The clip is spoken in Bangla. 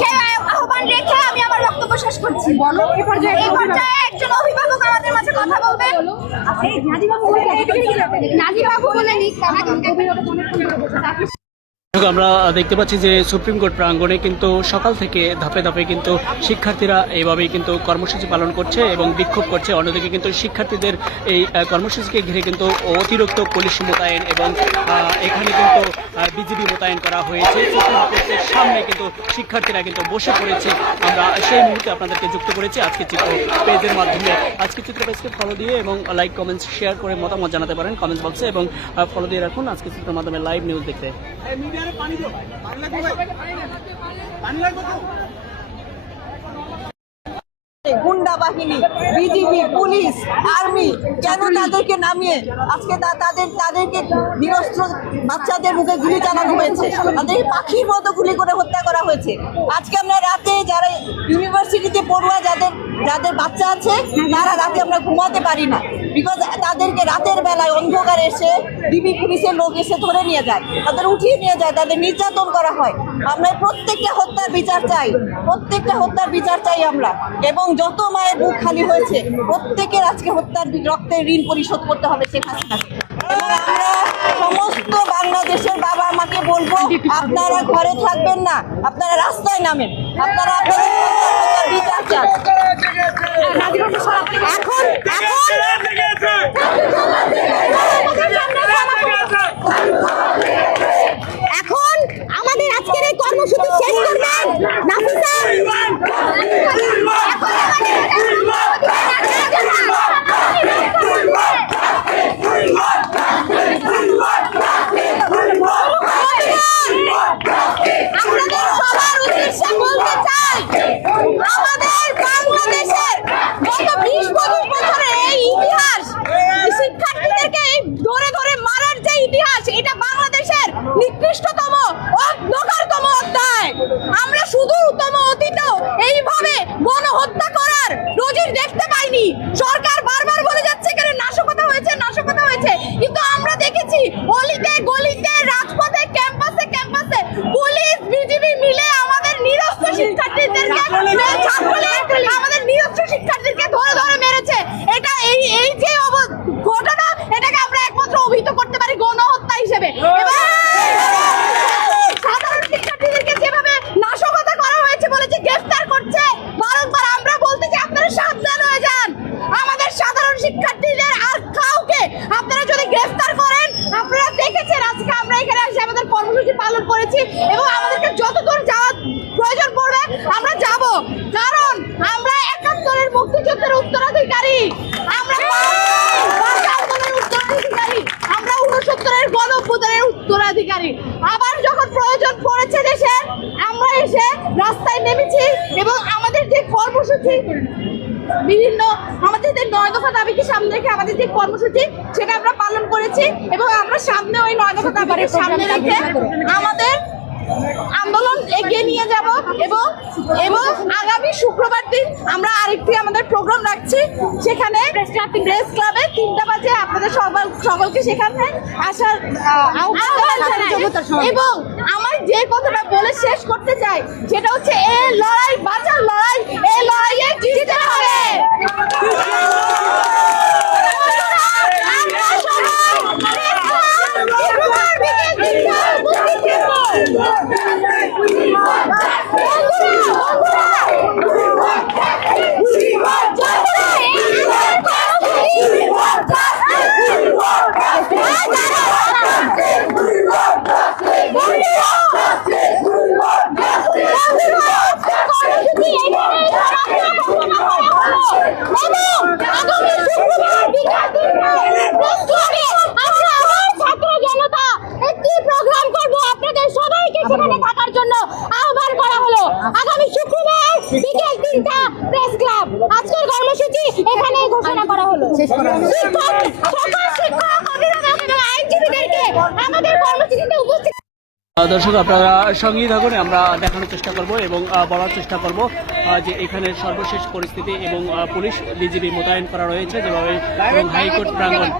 সেই আহ্বান রেখে আমি আমার বক্তব্য শেষ করছি। এই পর্যায়ে একজন অভিভাবক আমাদের মাঝে কথা বলবেন নাজিবাবু বলে নিক দর্শক, আমরা দেখতে পাচ্ছি যে সুপ্রিম কোর্ট প্রাঙ্গণে কিন্তু সকাল থেকে ধাপে ধাপে কিন্তু শিক্ষার্থীরা এইভাবেই কিন্তু কর্মসূচি পালন করছে এবং বিক্ষোভ করছে। অন্যদিকে কিন্তু শিক্ষার্থীদের এই কর্মসূচিকে ঘিরে কিন্তু অতিরিক্ত পুলিশ মোতায়েন এবং এখানে কিন্তু বিজিবি মোতায়েন করা হয়েছে। সুপ্রিম কোর্টের সামনে কিন্তু শিক্ষার্থীরা কিন্তু বসে পড়েছে। আমরা সেই মুহূর্তে আপনাদেরকে যুক্ত করেছি আজকে চিত্র পেজের মাধ্যমে। আজকে চিত্র পেজকে ফলো দিয়ে এবং লাইক কমেন্টস শেয়ার করে মতামত জানাতে পারেন কমেন্টস বক্সে এবং ফলো দিয়ে রাখুন। আজকে চিত্রের মাধ্যমে লাইভ নিউজ দেখতে। গুন্ডা বাহিনী বিজিবি পুলিশ আর্মি কেন তাদেরকে নামিয়ে আজকে তাদের তাদেরকে নিরস্ত্র বাচ্চাদের মুখে গুলি চালানো হয়েছে? তাদের পাখির মতো গুলি করে হত্যা করা হয়েছে। আজকে আমরা রাতে যারা ইউনিভার্সিটিতে পড়ুয়া যাদের যাদের বাচ্চা আছে, তারা রাতে আমরা ঘুমাতে পারি না। বিকজ তাদেরকে রাতের বেলায় অন্ধকার এসে ডিবি পুলিশের লোক এসে ধরে নিয়ে যায়, তাদের উঠিয়ে নিয়ে যায়, তাদের নির্যাতন করা হয়। আমরা প্রত্যেকটা হত্যার বিচার চাই প্রত্যেকটা হত্যার বিচার চাই আমরা। এবং যত মায়ের বুক খালি হয়েছে, প্রত্যেকের আজকে হত্যার রক্তের ঋণ পরিশোধ করতে হবে এবং আমরা সমস্ত বাংলাদেশের বাবা মাকে বলব, আপনারা ঘরে থাকবেন না, আপনারা রাস্তায় নামেন। আপনারা আপনাদের এখন এখন আমাদের আজকের এই কর্মসূচি শেষ করবেন নাফিসা আপনাদের সবার উদ্দেশ্যে বলতে চাই আমাদের বাংলাদেশের গত বিশ পঁচিশ বছরের এই ইতিহাস শিক্ষার্থীদেরকে এই ধরে ধরে মারার যে ইতিহাস এটা বাংলাদেশের নিকৃষ্টতম অন্ধকারতম অধ্যায় আমরা সুদূরতম অতীতেও এইভাবে গণহত্যা করার নজির দেখতে পাইনি সরকার বারবার বলে যাচ্ছে এখানে নাশকতা হয়েছে নাশকতা হয়েছে কিন্তু আমরা দেখেছি অলিতে গলিতে রাজপথে ক্যাম্পাসে ক্যাম্পাসে পুলিশ বিজিবি মিলে আমাদের নিরস্ত্র শিক্ষার্থীদেরকে মে- ছাত্রলীগ আমাদের নিরস্ত্র শিক্ষার্থীদেরকে ধরে ধরে মেরেছে এটা এই এই যে অব- ঘটনা এটাকে আমরা একমাত্র অভিহিত করতে পারি গণহত্যা হিসেবে এবং সাধারণ শিক্ষার্থীদেরকে যেভাবে নাশকতা করা হয়েছে বলেছে গ্রেফতার করছে বারংবার আমরা বলতে চাই আপনারা সাবধান হয়ে যান আমাদের সাধারণ শিক্ষার্থীদের আর কাউকে আপনারা যদি গ্রেফতার করেন আপনারা দেখেছেন আজকে আমরা এখানে এসে আমাদের কর্মসূচি পালন করেছি এবং আমাদেরকে যতদূর যাওয়ার প্রয়োজন পড়বে আমরা যাব কারণ আমরা একাত্তরের মুক্তিযুদ্ধের উত্তরাধিকারী আমরা ভাষা আন্দোলনের উত্তরাধিকারী আমরা উনসত্তরের গণ অভ্যুত্থানের উত্তরাধিকারী আবার যখন প্রয়োজন পড়েছে দেশের আমরা এসে রাস্তায় নেমেছি এবং আমাদের যে কর্মসূচি, বিভিন্ন আমাদের যে নয় দফা দাবিকে সামনে রেখে আমাদের যে কর্মসূচি, সেটা আমরা পালন করেছি এবং আমরা সামনে ওই নয় দফা দাবি সামনে রেখে আমাদের আন্দোলন এগিয়ে নিয়ে যাব এবং এবং আগামী শুক্রবার দিন আমরা আরেকটি আমাদের প্রোগ্রাম রাখছি সেখানে প্রেস ক্লাবে তিনটা বাজে আপনাদের সবাই সকলকে সেখানে আসার। এবং আমার যে কথাটা বলে শেষ করতে চাই সেটা হচ্ছে এ লড়াই বাঁচার লড়াই এ লড়াইয়ে জিততে হবে আমরা সবাই শুক্রবার বিকেল তিনটায় উপস্থিত থাকব। ছাত্র সেখানে থাকার জন্য আহ্বান করা হলো। আগামী শুক্রবার বিকেল তিনটা প্রেস ক্লাব। আজকের কর্মসূচি এখানে ঘোষণা করা হলো। শিক্ষক সকল শিক্ষক অভিভাবক এবং আইনজীবীদেরকে আমাদের কর্মসূচিতে উপস্থিত দর্শক আপনারা সঙ্গেই থাকুন আমরা দেখানোর চেষ্টা করব এবং বলার চেষ্টা করব যে এখানে সর্বশেষ পরিস্থিতি এবং পুলিশ বিজিবি মোতায়েন করা রয়েছে যেভাবে এবং হাইকোর্ট প্রাঙ্গণ